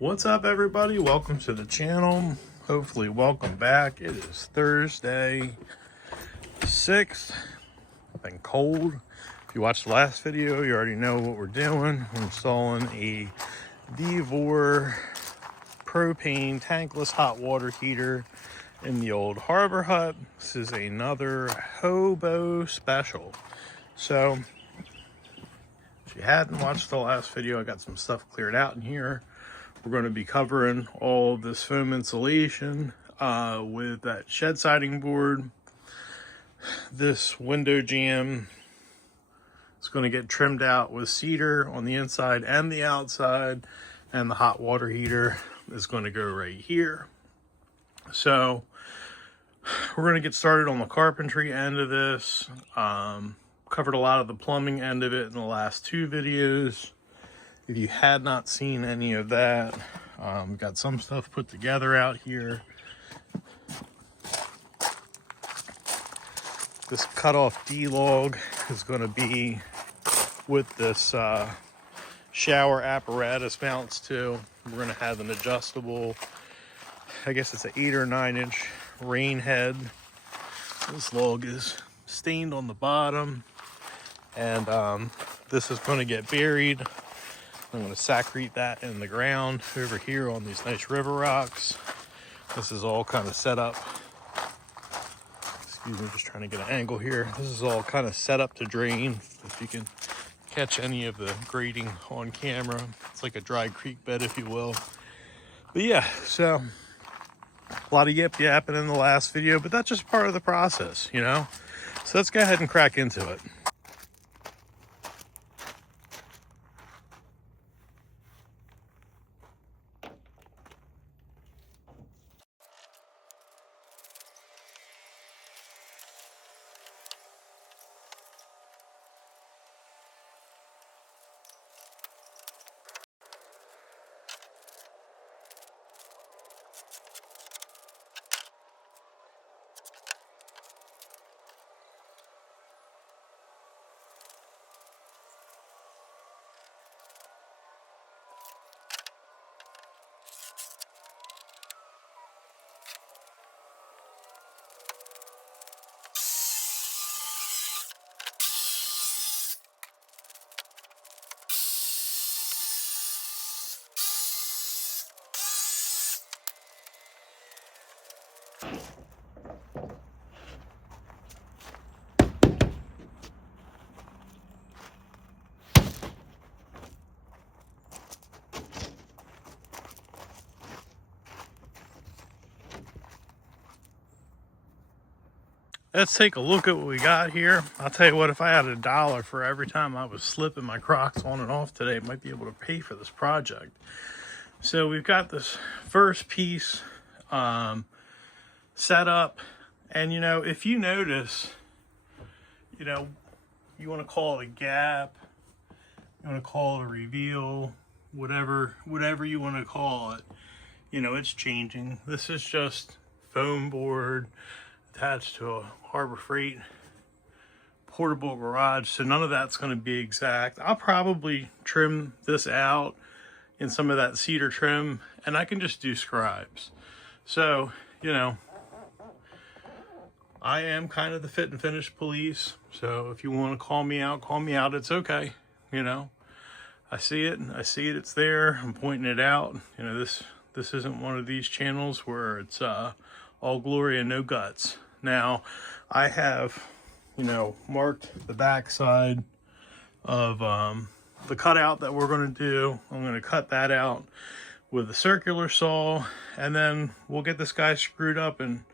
What's up, everybody? Welcome to the channel. Hopefully welcome back. It is Thursday 6th. Been cold. If you watched the last video, you already know what we're doing. We're installing a Devor propane tankless hot water heater in the old Harbor Hut. This is another hobo special. So if you hadn't watched the last video, I got some stuff cleared out in here. We're going to be covering all of this foam insulation with that shed siding board. This window jamb is going to get trimmed out with cedar on the inside and the outside, and the hot water heater is going to go right here. So we're going to get started on the carpentry end of this. Covered a lot of the plumbing end of it in the last two videos. If you had not seen any of that, got some stuff put together out here. This cutoff D-log is going to be with this shower apparatus mounts too. We're going to have an adjustable, I guess it's an 8 or 9 inch rain head. This log is stained on the bottom, and this is going to get buried. I'm going to saccrete that in the ground over here on these nice river rocks. This is all kind of set up. Excuse me, just trying to get an angle here. This is all kind of set up to drain. If you can catch any of the grading on camera, it's like a dry creek bed, if you will. But yeah, so a lot of yip yapping in the last video, but that's just part of the process, you know? So let's go ahead and crack into it. Let's take a look at what we got here. I'll tell you what, if I had $1 for every time I was slipping my Crocs on and off today, I might be able to pay for this project. So we've got this first piece set up, and you know, if you notice, you know, you want to call it a gap, you want to call it a reveal, whatever you want to call it, you know, it's changing. This is just foam board attached to a Harbor Freight portable garage, so none of that's going to be exact. I'll probably trim this out in some of that cedar trim, and I can just do scribes. So, you know, I am kind of the fit and finish police, so if you want to call me out, it's okay. You know, I see it, it's there, I'm pointing it out. You know, this isn't one of these channels where it's all glory and no guts. Now, I have, you know, marked the back side of the cutout that we're going to do. I'm going to cut that out with a circular saw, and then we'll get this guy screwed up and,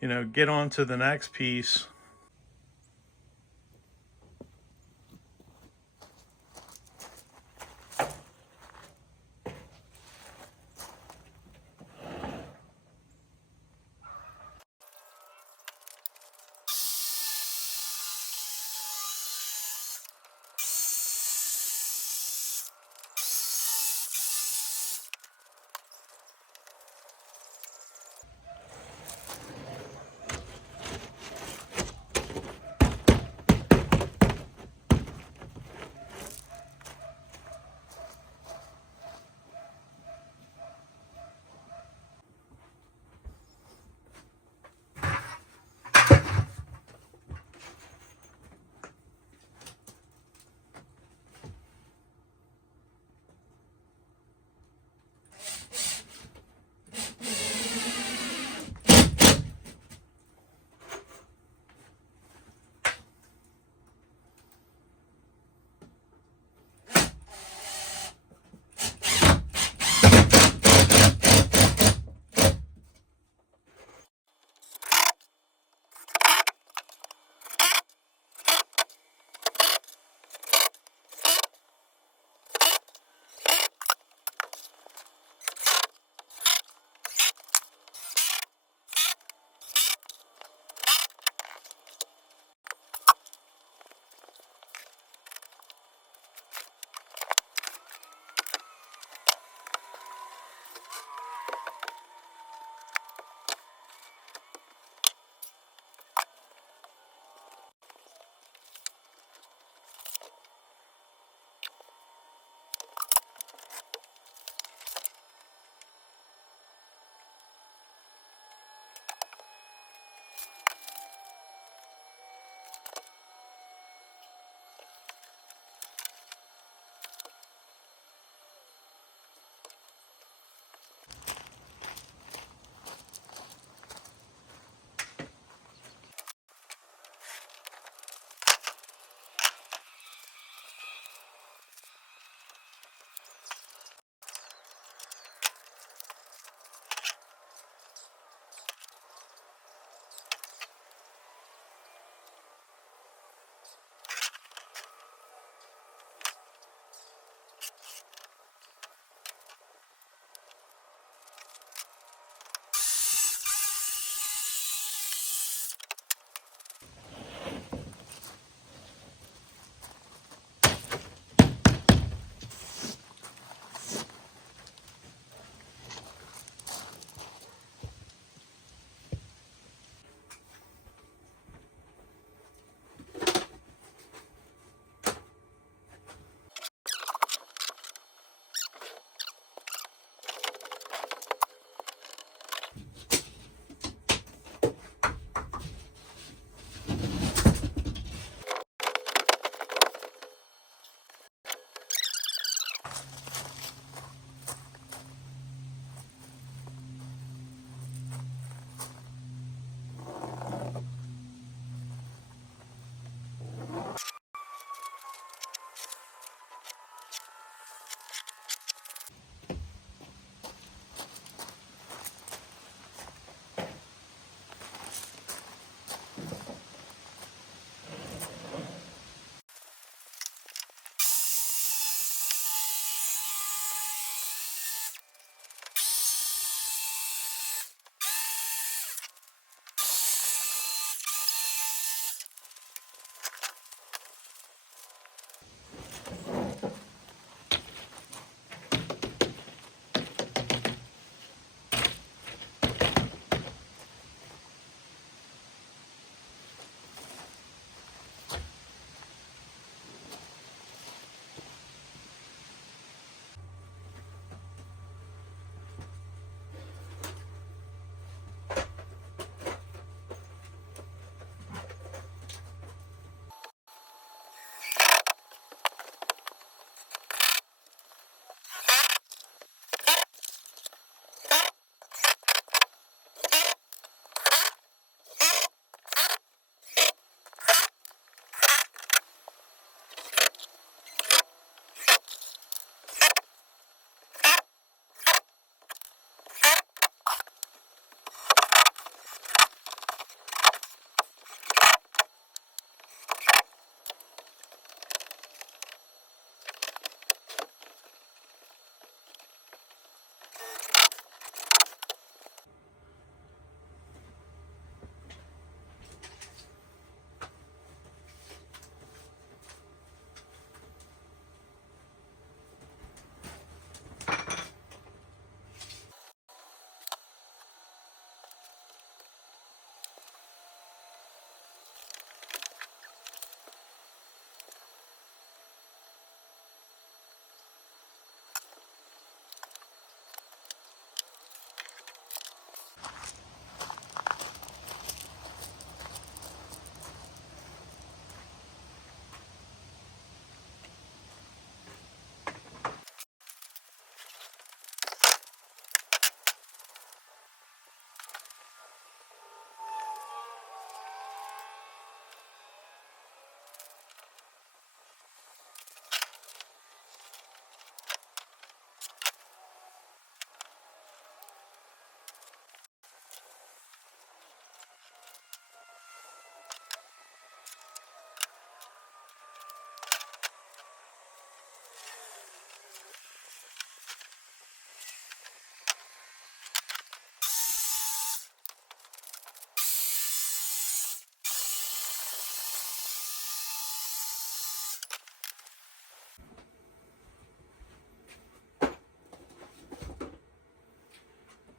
you know, get on to the next piece.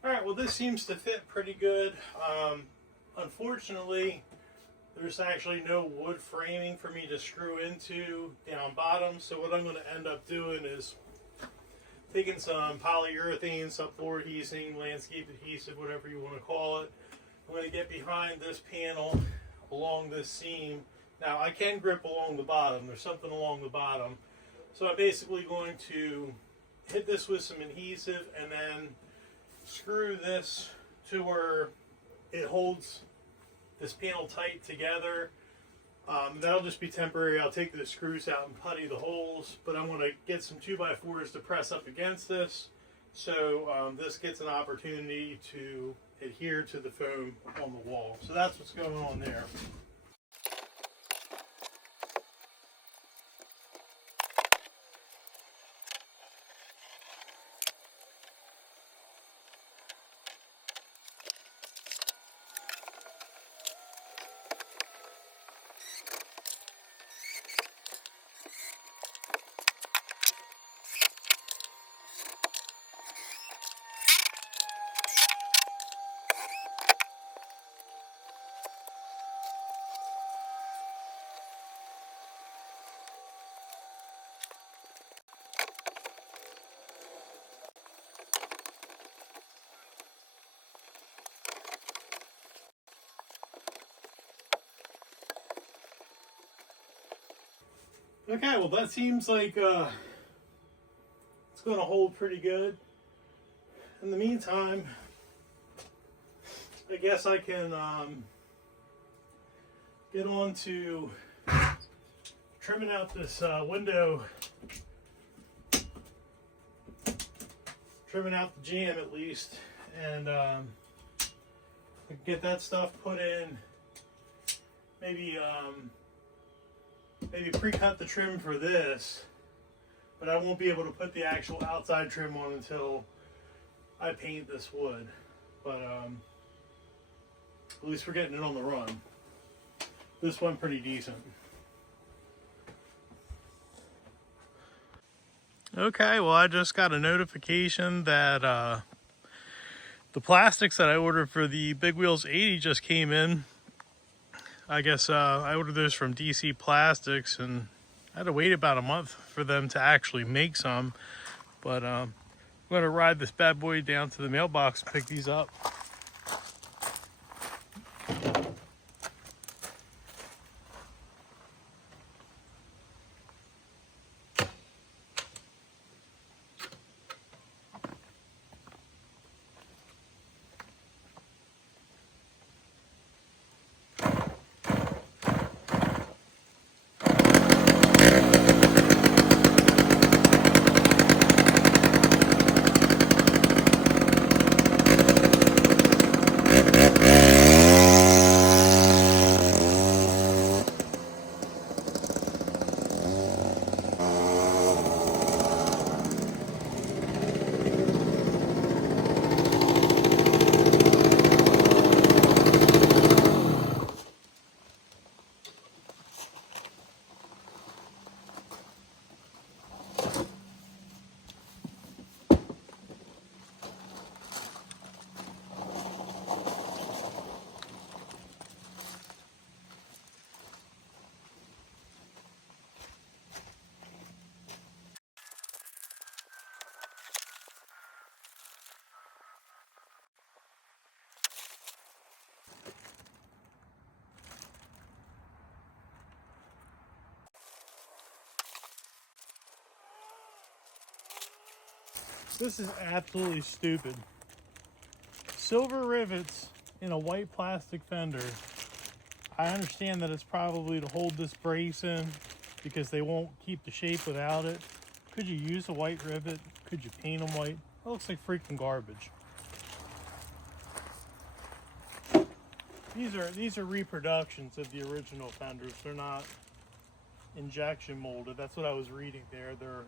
Alright, well this seems to fit pretty good. Unfortunately, there's actually no wood framing for me to screw into down bottom, so what I'm going to end up doing is taking some polyurethane, subfloor adhesive, landscape adhesive, whatever you want to call it. I'm going to get behind this panel along this seam. Now I can grip along the bottom, there's something along the bottom. So I'm basically going to hit this with some adhesive and then screw this to where it holds this panel tight together. That'll just be temporary. I'll take the screws out and putty the holes, but I'm going to get some 2x4s to press up against this, so this gets an opportunity to adhere to the foam on the wall. So that's what's going on there. Okay, well that seems like it's going to hold pretty good. In the meantime, I guess I can get on to trimming out this window, trimming out the jamb at least, and get that stuff put in. Maybe pre-cut the trim for this, but I won't be able to put the actual outside trim on until I paint this wood. But at least we're getting it on the run. This one pretty decent. Okay, well I just got a notification that the plastics that I ordered for the Big Wheels 80 just came in. I guess I ordered those from DC Plastics, and I had to wait about a month for them to actually make some. But I'm going to ride this bad boy down to the mailbox and pick these up. This is absolutely stupid. Silver rivets in a white plastic fender. I understand that it's probably to hold this brace in because they won't keep the shape without it. Could you use a white rivet? Could you paint them white? That looks like freaking garbage. These are reproductions of the original fenders. They're not injection molded. That's what I was reading there. They're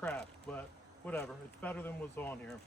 crap, but whatever. It's better than what's on here.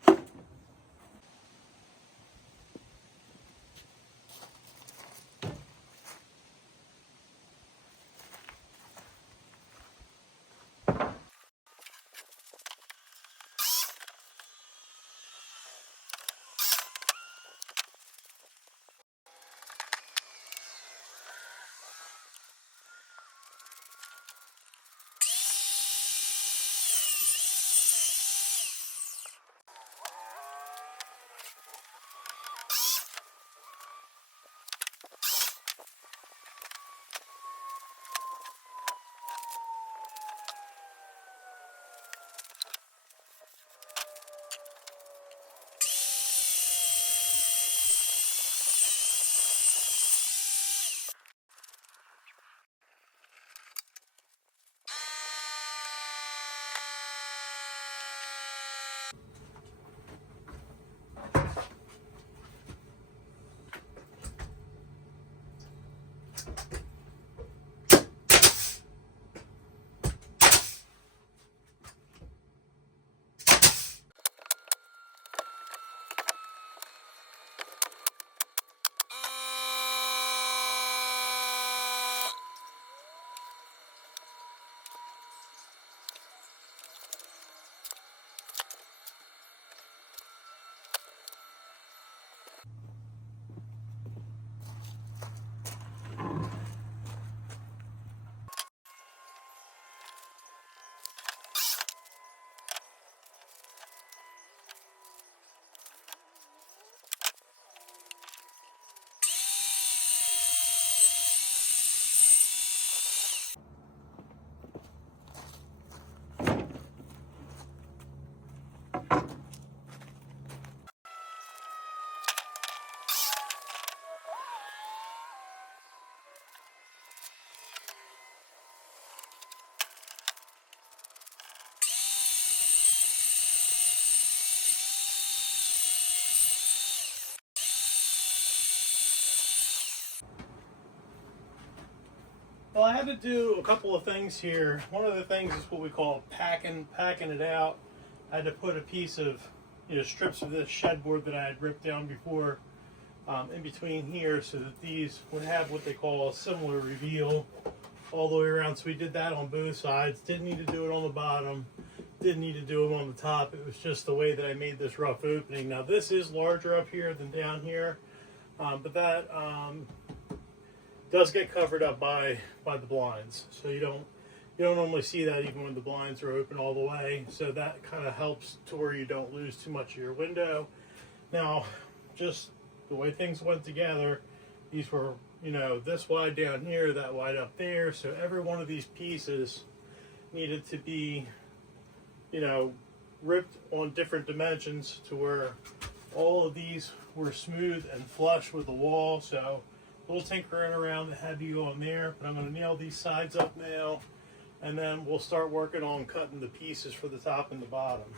Well, I had to do a couple of things here. One of the things is what we call packing it out. I had to put a piece of, strips of this shed board that I had ripped down before in between here so that these would have what they call a similar reveal all the way around. So we did that on both sides. Didn't need to do it on the bottom. Didn't need to do it on the top. It was just the way that I made this rough opening. Now this is larger up here than down here, but that does get covered up by the blinds. So you don't normally see that even when the blinds are open all the way. So that kind of helps to where you don't lose too much of your window. Now, just the way things went together, these were, this wide down here, that wide up there. So every one of these pieces needed to be, ripped on different dimensions to where all of these were smooth and flush with the wall. So a little tinkering around that had to go on there, but I'm going to nail these sides up now, and then we'll start working on cutting the pieces for the top and the bottom.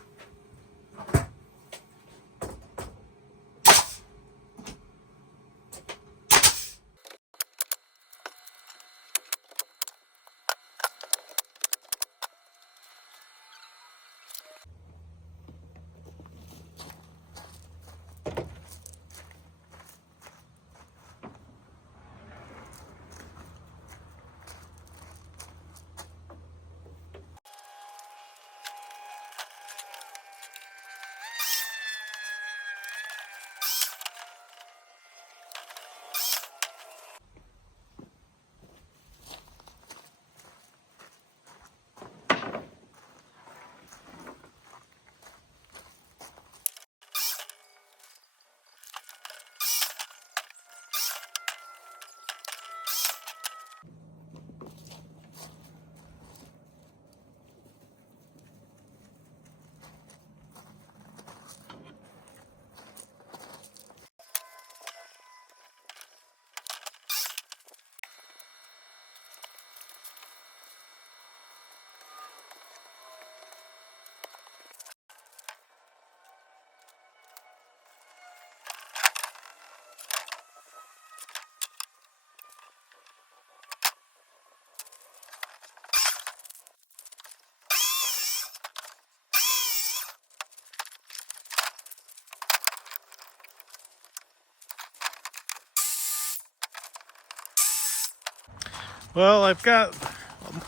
Well, I've got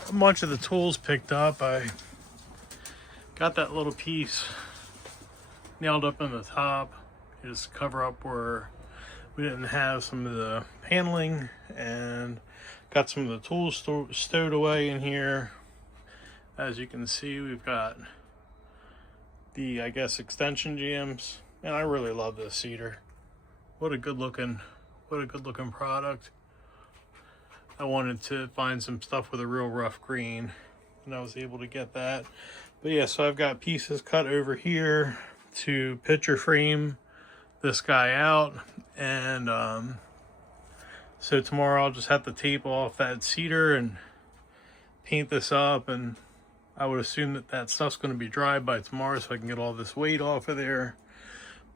a bunch of the tools picked up. I got that little piece nailed up in the top, just cover up where we didn't have some of the paneling, and got some of the tools stowed away in here. As you can see, we've got the, I guess, extension jambs, and I really love this cedar. What a good looking product. I wanted to find some stuff with a real rough green, and I was able to get that. But yeah, so I've got pieces cut over here to picture frame this guy out, and so tomorrow I'll just have to tape off that cedar and paint this up, and I would assume that stuff's going to be dry by tomorrow so I can get all this weight off of there.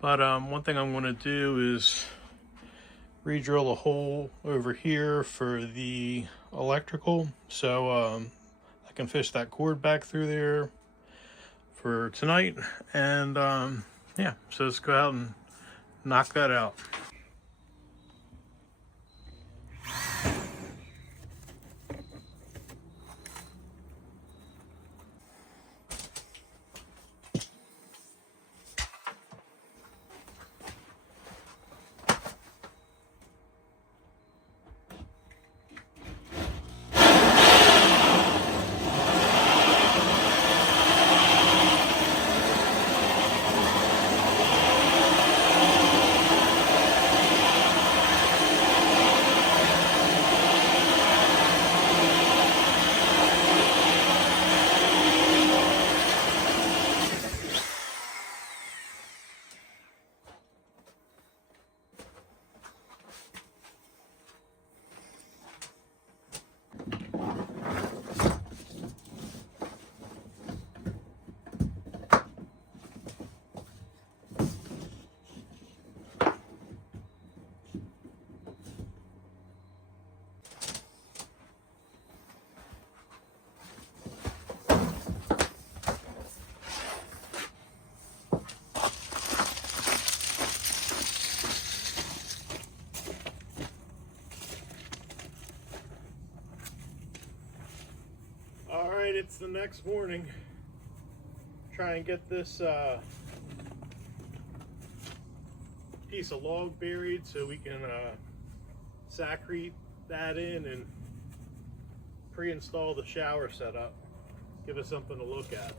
But one thing I'm going to do is re-drill a hole over here for the electrical, so I can fish that cord back through there for tonight. And yeah, so let's go out and knock that out. It's the next morning. Try and get this piece of log buried so we can Sakrete that in and pre-install the shower setup. Give us something to look at.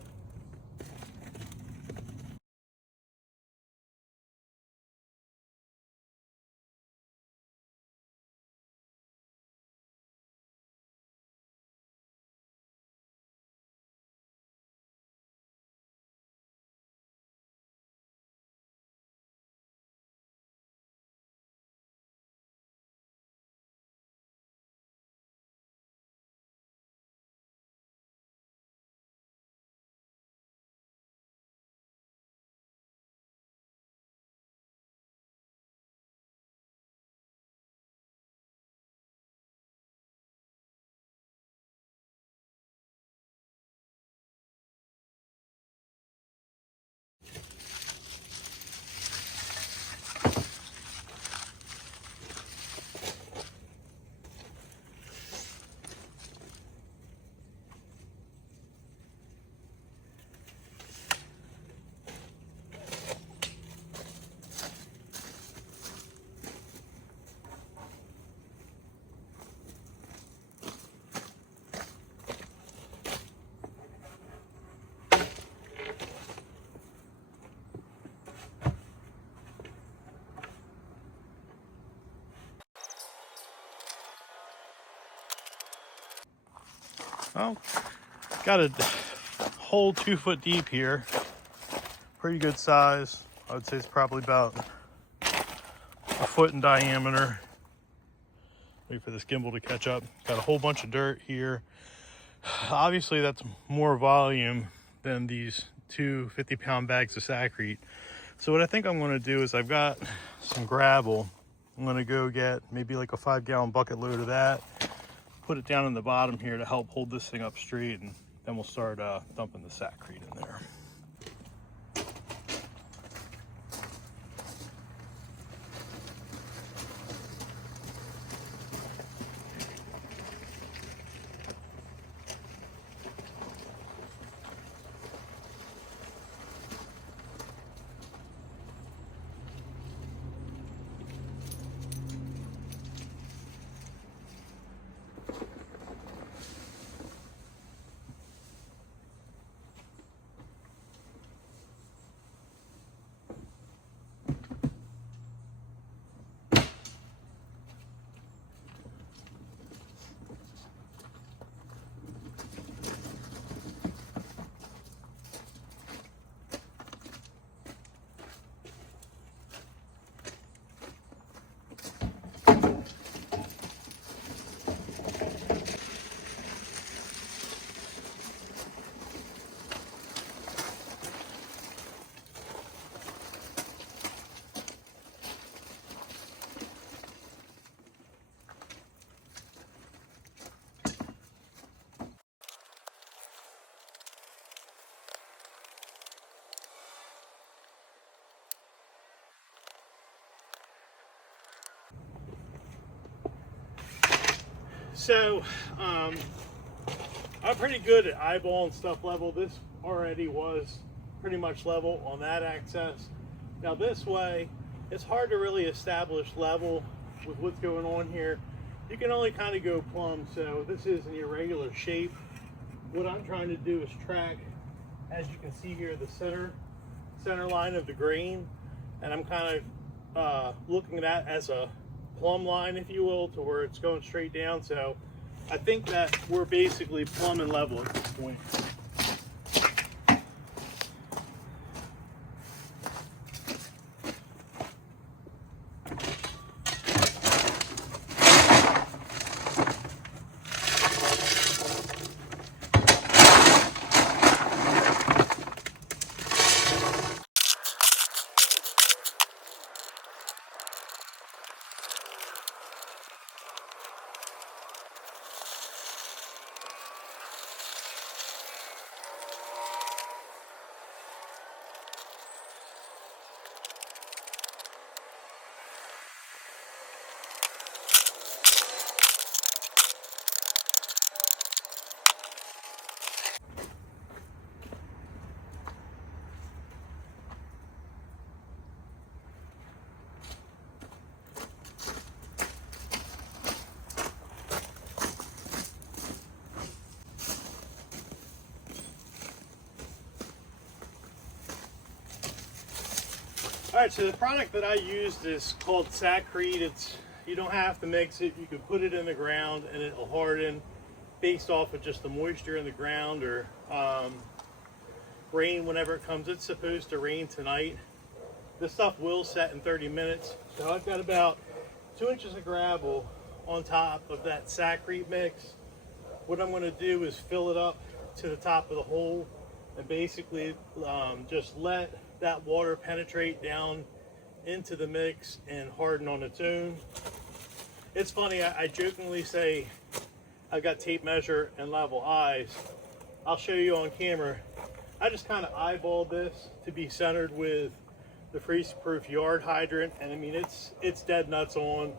Well, got a hole 2 foot deep here. Pretty good size. I would say it's probably about a foot in diameter. Wait for this gimbal to catch up. Got a whole bunch of dirt here. Obviously that's more volume than these two 50-pound bags of Sakrete. So what I think I'm gonna do is I've got some gravel. I'm gonna go get maybe like a 5-gallon bucket load of that, put it down in the bottom here to help hold this thing up straight, and then we'll start dumping the Sakrete in there. So, I'm pretty good at eyeballing stuff level. This already was pretty much level on that access. Now this way, it's hard to really establish level with what's going on here. You can only kind of go plumb, so this is an irregular shape. What I'm trying to do is track, as you can see here, the center line of the grain, and I'm kind of looking at that as a plumb line, if you will, to where it's going straight down. So I think that we're basically plumb and level at this point. All right, so the product that I used is called Sakrete. You don't have to mix it. You can put it in the ground and it'll harden based off of just the moisture in the ground, or rain whenever it comes. It's supposed to rain tonight. This stuff will set in 30 minutes. So I've got about 2 inches of gravel on top of that Sakrete mix. What I'm going to do is fill it up to the top of the hole and basically just let that water penetrate down into the mix and harden on its own. It's funny, I jokingly say I've got tape measure and level eyes. I'll show you on camera. I just kind of eyeballed this to be centered with the freeze-proof yard hydrant, and I mean it's dead nuts on,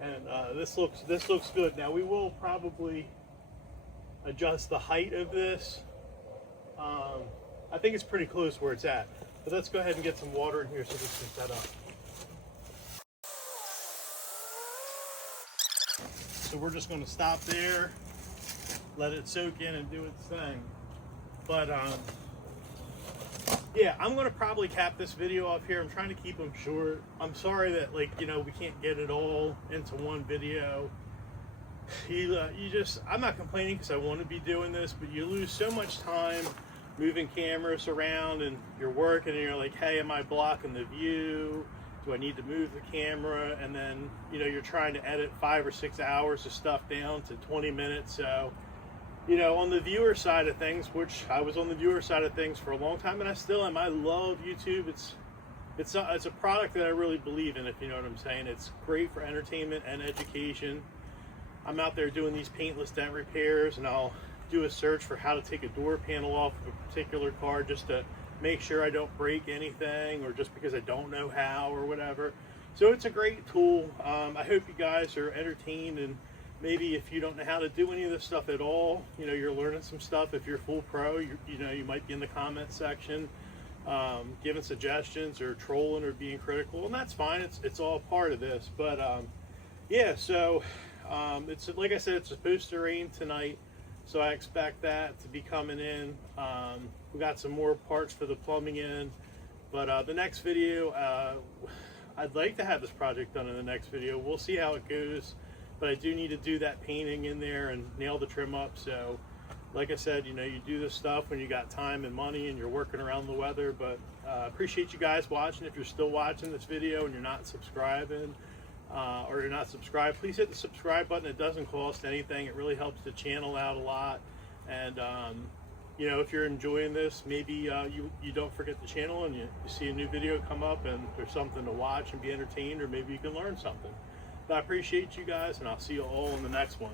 and this looks good. Now we will probably adjust the height of this. I think it's pretty close where it's at, but let's go ahead and get some water in here so this can set up. So we're just going to stop there, let it soak in and do its thing. But yeah, I'm going to probably cap this video off here. I'm trying to keep them short. I'm sorry that, like, you know, we can't get it all into one video. I'm not complaining because I want to be doing this, but you lose so much time moving cameras around, and you're working and you're like, hey, am I blocking the view? Do I need to move the camera? And then, you know, you're trying to edit 5 or 6 hours of stuff down to 20 minutes. So, you know, on the viewer side of things, which I was on the viewer side of things for a long time, and I still am. I love YouTube. It's a product that I really believe in, if you know what I'm saying. It's great for entertainment and education. I'm out there doing these paintless dent repairs, and I'll do a search for how to take a door panel off of a particular car just to make sure I don't break anything, or just because I don't know how or whatever. So it's a great tool. I hope you guys are entertained, and maybe if you don't know how to do any of this stuff at all, you know, you're learning some stuff. If you're full pro, you know, you might be in the comment section giving suggestions or trolling or being critical, and that's fine. It's all part of this. But yeah, so it's, like I said, it's supposed to rain tonight, so I expect that to be coming in. We got some more parts for the plumbing in, but the next video, I'd like to have this project done in the next video. We'll see how it goes, but I do need to do that painting in there and nail the trim up. So like I said, you know, you do this stuff when you got time and money and you're working around the weather. But appreciate you guys watching. If you're still watching this video and you're not subscribing, or you're not subscribed, please hit the subscribe button. It doesn't cost anything. It really helps the channel out a lot. And you know, if you're enjoying this, maybe you don't forget the channel, and you see a new video come up and there's something to watch and be entertained, or maybe you can learn something. But I appreciate you guys, and I'll see you all in the next one.